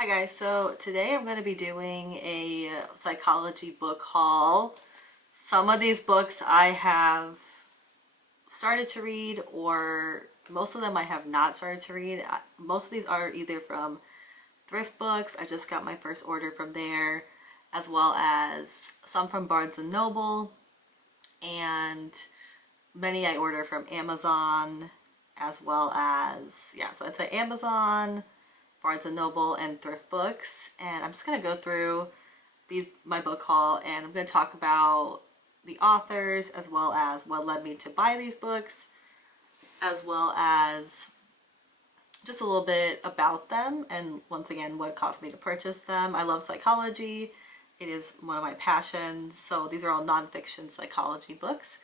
Hi guys, so today I'm going to be doing a psychology book haul. Some of these books I have started to read, or most of them I have not started to read. Most of these are either from ThriftBooks, I just got my first order from there, as well as some from Barnes& and Noble, and many I order from Amazon, as well as, yeah, so I'd say Amazon, Barnes& and Noble, and ThriftBooks. And I'm just going to go through my book haul, and I'm going to talk about the authors as well as what led me to buy these books, as well as just a little bit about them, and once again what caused me to purchase them. I love psychology. It is one of my passions, so these are all nonfiction psychology books.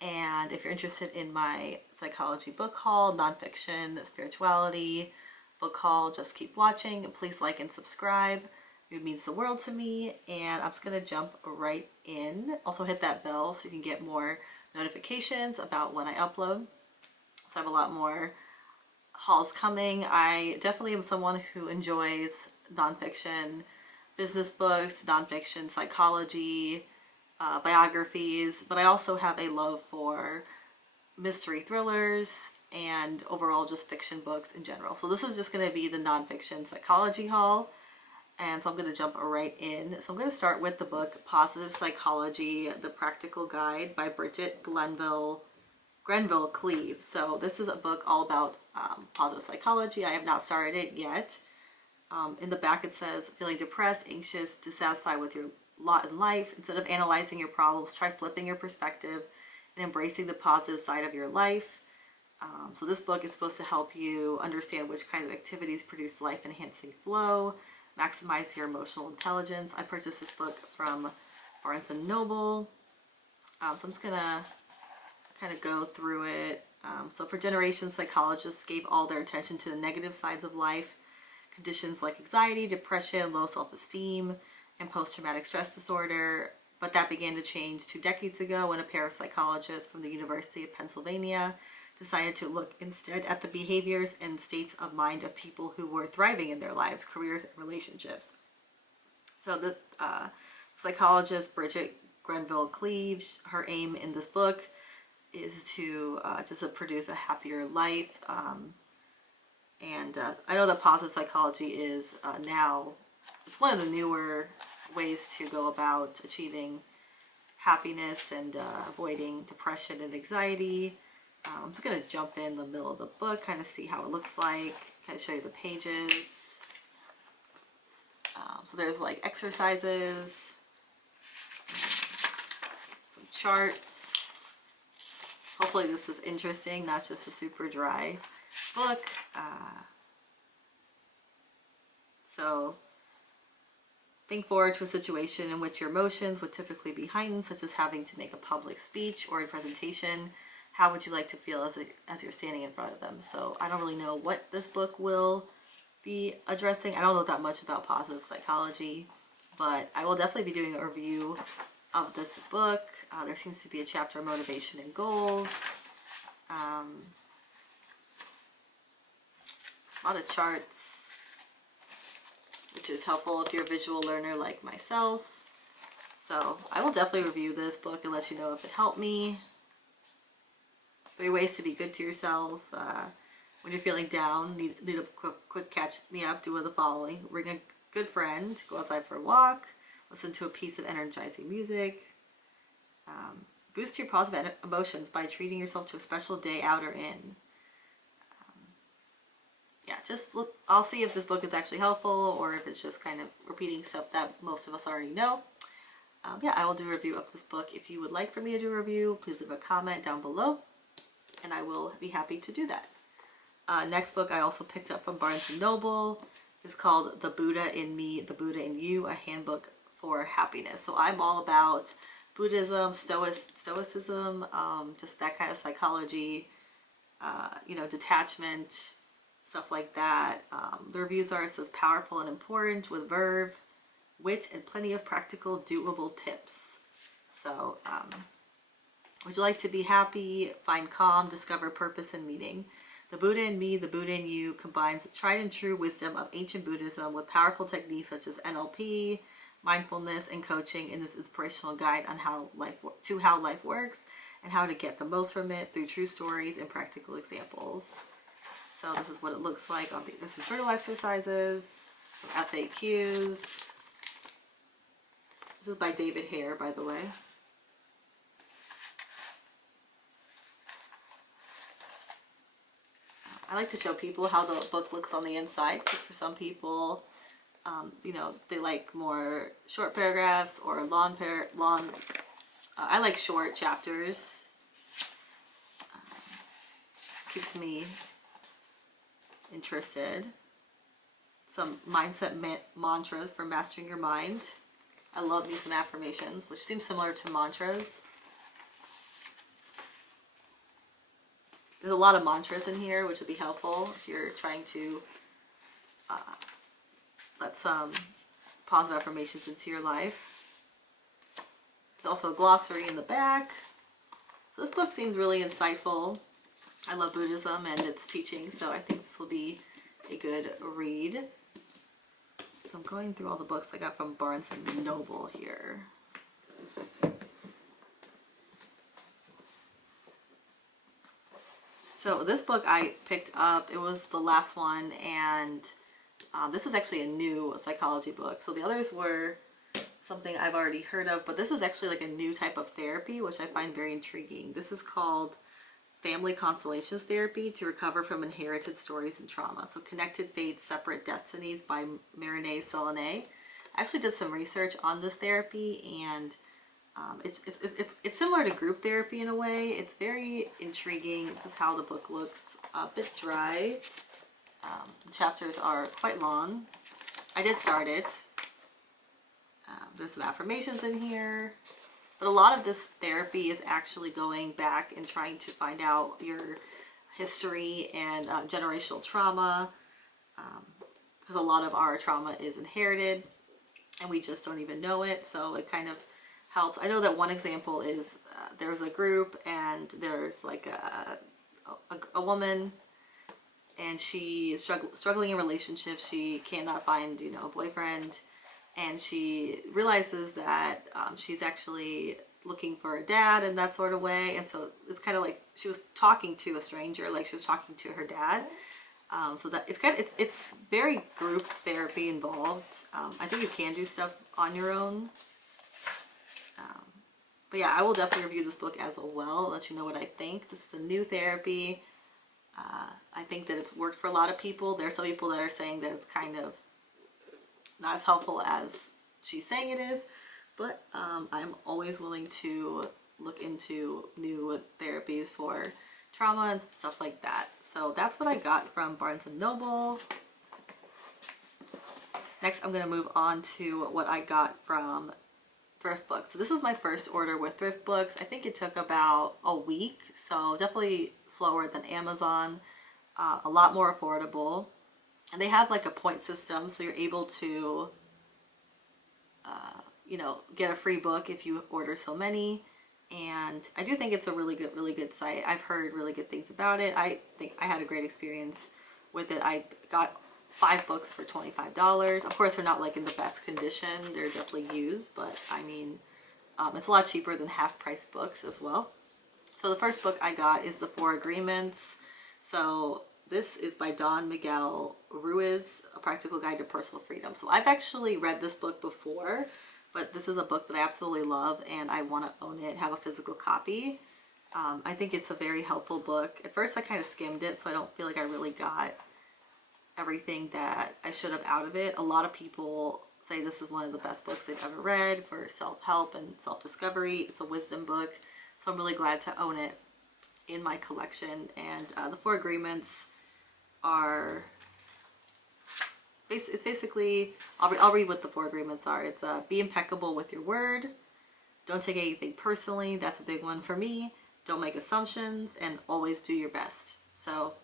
And if you're interested in my psychology book haul, nonfiction, spirituality book haul, just keep watching. Please like and subscribe. It means the world to me. And I'm just gonna jump right in. Also hit that bell so you can get more notifications about when I upload. So I have a lot more hauls coming. I definitely am someone who enjoys nonfiction business books, nonfiction psychology, biographies, but I also have a love for mystery thrillers and overall just fiction books in general. So this is just going to be the nonfiction psychology haul, and so I'm going to jump right in. So I'm going to start with the book Positive Psychology, The Practical Guide by Bridget Grenville Cleave. So this is a book all about positive psychology. I have not started it yet. In the back it says, feeling depressed, anxious, dissatisfied with your lot in life, instead of analyzing your problems, try flipping your perspective and embracing the positive side of your life. So this book is supposed to help you understand which kind of activities produce life-enhancing flow, maximize your emotional intelligence. I purchased this book from Barnes& and Noble. So I'm just gonna kind of go through it. So for generations, psychologists gave all their attention to the negative sides of life, conditions like anxiety, depression, low self-esteem, and post-traumatic stress disorder. But that began to change 2 decades ago when a pair of psychologists from the University of Pennsylvania decided to look instead at the behaviors and states of mind of people who were thriving in their lives, careers, and relationships. So the psychologist Bridget Grenville Cleave, her aim in this book is to just produce a happier life. I know that positive psychology is now, it's one of the newer ways to go about achieving happiness and avoiding depression and anxiety. I'm just going to jump in the middle of the book, kind of see how it looks like, kind of show you the pages. So there's like exercises, some charts. Hopefully this is interesting, not just a super dry book. So think forward to a situation in which your emotions would typically be heightened, such as having to make a public speech or a presentation. How would you like to feel as you're standing in front of them? So I don't really know what this book will be addressing. I don't know that much about positive psychology, but I will definitely be doing a review of this book. There seems to be a chapter on motivation and goals. A lot of charts, which is helpful if you're a visual learner like myself. So I will definitely review this book and let you know if it helped me. 3 ways to be good to yourself. When you're feeling down, need a quick catch me up, do the following. Ring a good friend, go outside for a walk, listen to a piece of energizing music. Boost your positive emotions by treating yourself to a special day out or in. Yeah, just look, I'll see if this book is actually helpful or if it's just kind of repeating stuff that most of us already know. Yeah, I will do a review of this book. If you would like for me to do a review, please leave a comment down below, and I will be happy to do that. Next book I also picked up from Barnes & Noble is called The Buddha in Me, The Buddha in You, A Handbook for Happiness. So I'm all about Buddhism, Stoicism, just that kind of psychology, detachment, stuff like that. The reviews are, it says, powerful and important with verve, wit, and plenty of practical, doable tips. So, would you like to be happy, find calm, discover purpose and meaning? The Buddha in Me, the Buddha in You combines tried and true wisdom of ancient Buddhism with powerful techniques such as NLP, mindfulness, and coaching in this inspirational guide on how life works and how to get the most from it through true stories and practical examples. So this is what it looks like. There's some journal exercises, some FAQs. This is by David Hare, by the way. I like to show people how the book looks on the inside, because for some people, you know, they like more short paragraphs or long. I like short chapters. Keeps me interested. Some mindset mantras for mastering your mind. I love me some affirmations, which seems similar to mantras. There's a lot of mantras in here, which would be helpful if you're trying to let some positive affirmations into your life. There's also a glossary in the back. So this book seems really insightful. I love Buddhism and its teaching, so I think this will be a good read. So I'm going through all the books I got from Barnes & Noble here. So this book I picked up, it was the last one, and this is actually a new psychology book. So the others were something I've already heard of, but this is actually like a new type of therapy, which I find very intriguing. This is called Family Constellations Therapy to Recover from Inherited Stories and Trauma. So Connected Fates, Separate Destinies by Marinée Selenay. I actually did some research on this therapy, and it's similar to group therapy in a way. It's very intriguing. This is how the book looks. A bit dry. The chapters are quite long. I did start it. There's some affirmations in here. But a lot of this therapy is actually going back and trying to find out your history and generational trauma. Because a lot of our trauma is inherited and we just don't even know it. So it kind of helps. I know that one example is there's a group and there's like a woman, and she is struggling in relationships. She cannot find, you know, a boyfriend, and she realizes that she's actually looking for a dad in that sort of way. And so it's kind of like she was talking to a stranger, like she was talking to her dad. So that it's very group therapy involved. I think you can do stuff on your own. But yeah, I will definitely review this book as well, let you know what I think. This is a new therapy. I think that it's worked for a lot of people. There are some people that are saying that it's kind of not as helpful as she's saying it is, but I'm always willing to look into new therapies for trauma and stuff like that. So that's what I got from Barnes & Noble. Next, I'm going to move on to what I got from ThriftBooks. So this is my first order with ThriftBooks. I think it took about a week, so definitely slower than Amazon, a lot more affordable. And they have like a point system, so you're able to, you know, get a free book if you order so many. And I do think it's a really good site. I've heard really good things about it. I think I had a great experience with it. I got 5 books for $25. Of course, they're not like in the best condition. They're definitely used, but I mean, it's a lot cheaper than half-price books as well. So the first book I got is The 4 Agreements. So this is by Don Miguel Ruiz, A Practical Guide to Personal Freedom. So I've actually read this book before, but this is a book that I absolutely love and I want to own it, have a physical copy. I think it's a very helpful book. At first I kind of skimmed it, so I don't feel like I really got everything that I should have out of it. A lot of people say this is one of the best books they've ever read for self-help and self-discovery. It's a wisdom book, so I'm really glad to own it in my collection. And the 4 Agreements are, it's basically, I'll read what the 4 Agreements are. It's be impeccable with your word, don't take anything personally, that's a big one for me, don't make assumptions, and always do your best. So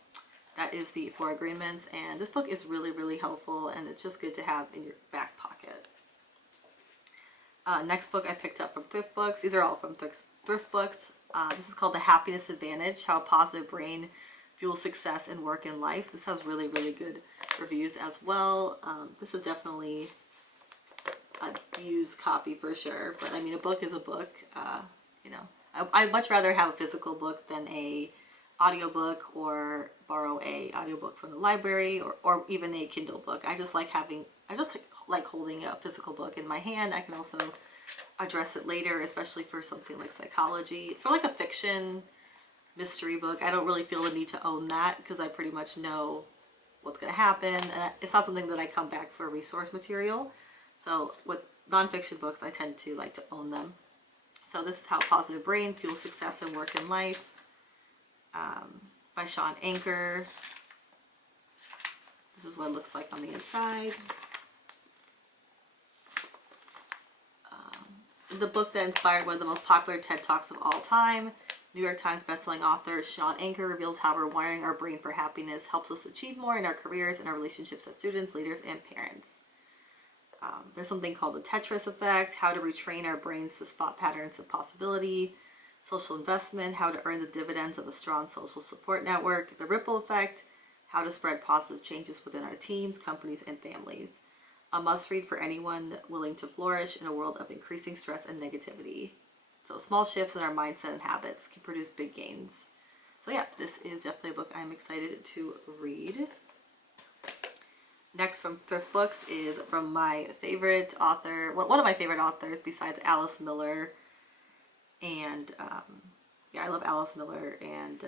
that is the 4 Agreements, and this book is really helpful, and it's just good to have in your back pocket. Next book I picked up from ThriftBooks. These are all from ThriftBooks. This is called The Happiness Advantage, How a Positive Brain Fuels Success in Work and Life. This has really, really good reviews as well. This is definitely a used copy for sure, but I mean, a book is a book. You know, I'd much rather have a physical book than a audiobook, or borrow a audiobook from the library, or even a Kindle book. I just like holding a physical book in my hand. I can also address it later, especially for something like psychology. For like a fiction mystery book, I don't really feel the need to own that because I pretty much know what's going to happen, and it's not something that I come back for resource material. So with nonfiction books, I tend to like to own them. So this is How a Positive Brain Fuels Success in Work and Life, by Sean Anker. This is what it looks like on the inside. The book that inspired one of the most popular TED Talks of all time. New York Times bestselling author Sean Anker reveals how rewiring our brain for happiness helps us achieve more in our careers and our relationships as students, leaders, and parents. There's something called the Tetris effect, how to retrain our brains to spot patterns of possibility, social investment, how to earn the dividends of a strong social support network, the ripple effect, how to spread positive changes within our teams, companies, and families. A must-read for anyone willing to flourish in a world of increasing stress and negativity. So small shifts in our mindset and habits can produce big gains. So yeah, this is definitely a book I'm excited to read. Next from ThriftBooks is from my favorite author, one of my favorite authors besides Alice Miller. And yeah, I love Alice Miller and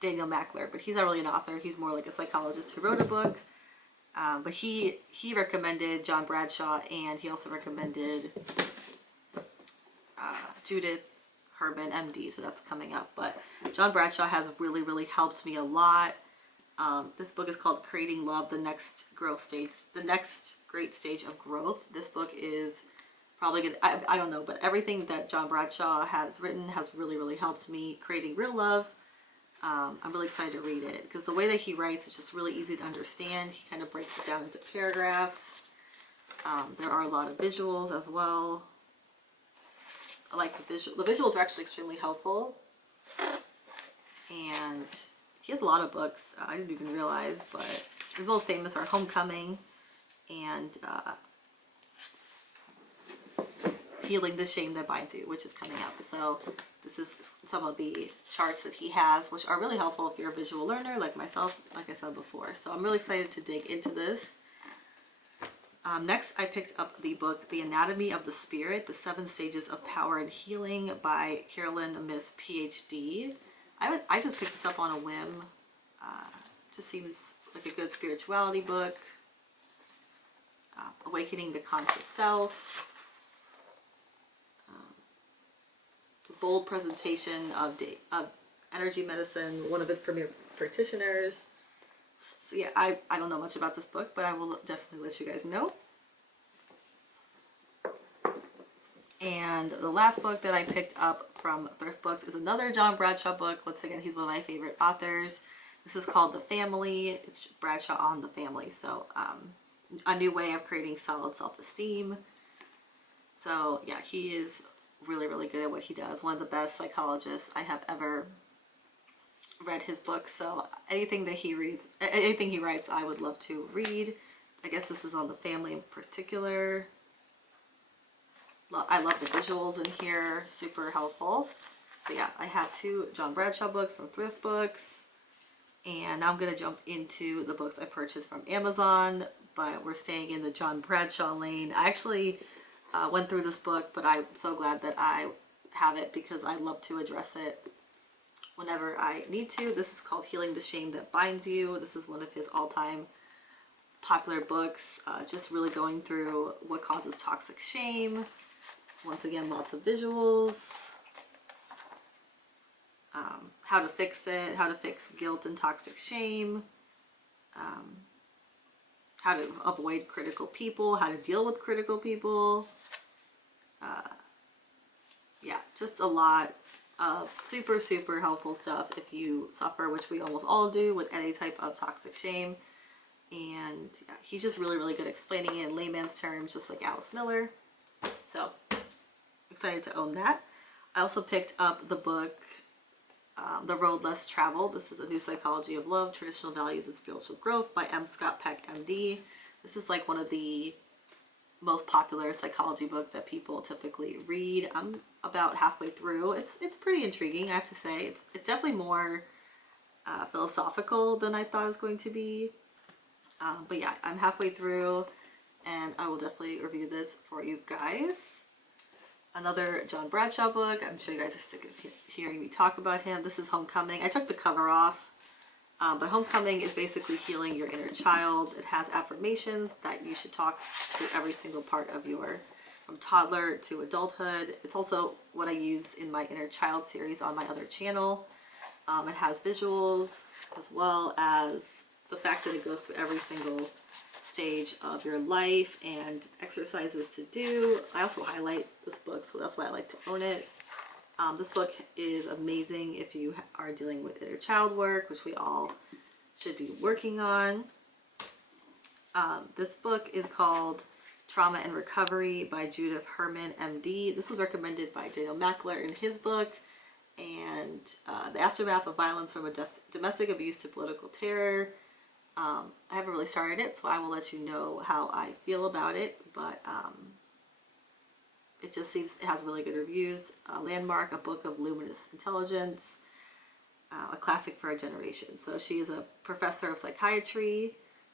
Daniel Mackler, but he's not really an author. He's more like a psychologist who wrote a book. But he recommended John Bradshaw, and he also recommended Judith Herman, MD, so that's coming up. But John Bradshaw has really, really helped me a lot. This book is called Creating Love, the next great stage of growth. This book is probably good. I don't know, but everything that John Bradshaw has written has really, really helped me creating real love. I'm really excited to read it because the way that he writes is just really easy to understand. He kind of breaks it down into paragraphs. There are a lot of visuals as well. I like the visual. The visuals are actually extremely helpful. And he has a lot of books. I didn't even realize, but his most famous are Homecoming and Healing the Shame That Binds You, which is coming up. So this is some of the charts that he has, which are really helpful if you're a visual learner like myself, like I said before. So I'm really excited to dig into this. Next, I picked up the book, The Anatomy of the Spirit, The 7 Stages of Power and Healing by Carolyn Miss PhD. I just picked this up on a whim. Just seems like a good spirituality book. Awakening the Conscious Self. It's a bold presentation of energy medicine, one of its premier practitioners. So yeah, I don't know much about this book, but I will definitely let you guys know. And the last book that I picked up from ThriftBooks is another John Bradshaw book. Once again, he's one of my favorite authors. This is called The Family. It's Bradshaw on the family. So a new way of creating solid self-esteem. So yeah, he is really, really good at what he does. One of the best psychologists I have ever read his books. So anything that he reads, anything he writes, I would love to read. I guess this is on the family in particular. I love the visuals in here, super helpful. So yeah, I have 2 John Bradshaw books from ThriftBooks, and now I'm going to jump into the books I purchased from Amazon, but we're staying in the John Bradshaw lane. I actually went through this book, but I'm so glad that I have it because I love to address it whenever I need to. This is called Healing the Shame That Binds You. This is one of his all-time popular books, just really going through what causes toxic shame. Once again, lots of visuals, how to fix it, how to fix guilt and toxic shame, how to avoid critical people, how to deal with critical people. Yeah, just a lot of super, super helpful stuff if you suffer, which we almost all do, with any type of toxic shame. And yeah, he's just really, really good at explaining it in layman's terms, just like Alice Miller. So excited to own that. I also picked up the book The Road Less Traveled. This is A New Psychology of Love, Traditional Values and Spiritual Growth by M. Scott Peck, MD. This is like one of the most popular psychology books that people typically read. I'm about halfway through. It's pretty intriguing, I have to say. It's definitely more philosophical than I thought it was going to be. But yeah, I'm halfway through and I will definitely review this for you guys. Another John Bradshaw book. I'm sure you guys are sick of hearing me talk about him. This is Homecoming. I took the cover off. But Homecoming is basically healing your inner child. It has affirmations that you should talk through every single part of from toddler to adulthood. It's also what I use in my Inner Child series on my other channel. It has visuals as well as the fact that it goes through every single stage of your life and exercises to do. I also highlight this book, so that's why I like to own it. This book is amazing if you are dealing with inner child work, which we all should be working on. This book is called Trauma and Recovery by Judith Herman, MD. This was recommended by Daniel Mackler in his book. And The Aftermath of Violence from Domestic Abuse to Political Terror. I haven't really started it, so I will let you know how I feel about it. But it just seems it has really good reviews. Landmark, a book of luminous intelligence, a classic for a generation. So she is a professor of psychiatry,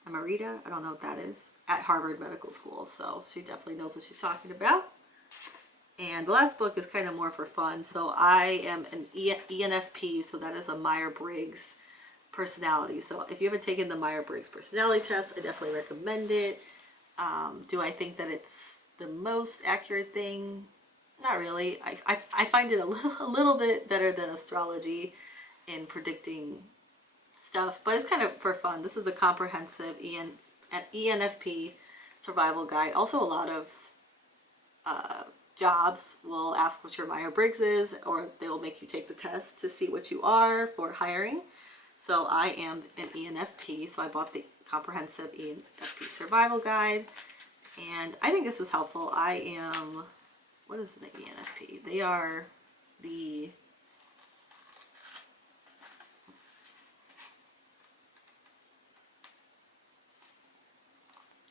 emerita, I don't know what that is, at Harvard Medical School. So she definitely knows what she's talking about. And the last book is kind of more for fun. So I am an ENFP, so that is a Myers-Briggs personality. So if you haven't taken the Myers-Briggs personality test, I definitely recommend it. Do I think that it's the most accurate thing? Not really. I find it a little bit better than astrology in predicting stuff, but it's kind of for fun. This is a comprehensive ENFP survival guide. Also a lot of jobs will ask what your Myers-Briggs is, or they will make you take the test to see what you are for hiring. So I am an ENFP, so I bought the comprehensive ENFP survival guide, and I think this is helpful. I am, what is the ENFP? They are the,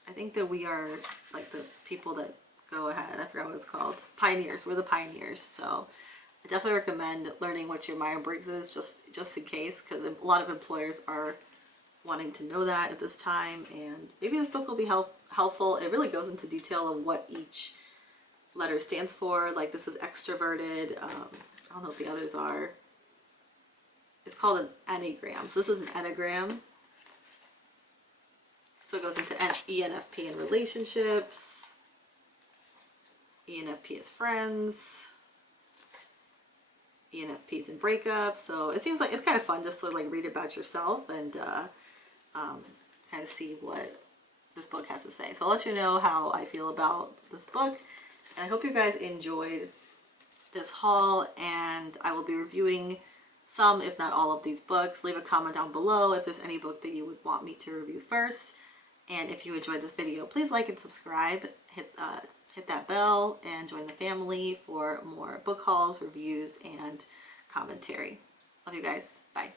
I think that we are like the people that go ahead. I forgot what it's called. Pioneers. We're the pioneers. So I definitely recommend learning what your Myers-Briggs is, just in case, because a lot of employers are wanting to know that at this time. And maybe this book will be helpful. It really goes into detail of what each letter stands for. Like this is extroverted. I don't know what the others are. It's called an enneagram. So this is an enneagram. So it goes into ENFP in relationships. ENFP is friends, ENFPs in breakups. So it seems like it's kind of fun just to like read about yourself and kind of see what this book has to say. So I'll let you know how I feel about this book, and I hope you guys enjoyed this haul, and I will be reviewing some, if not all, of these books. Leave a comment down below if there's any book that you would want me to review first. And if you enjoyed this video, please like and subscribe. Hit that bell and join the family for more book hauls, reviews, and commentary. Love you guys. Bye.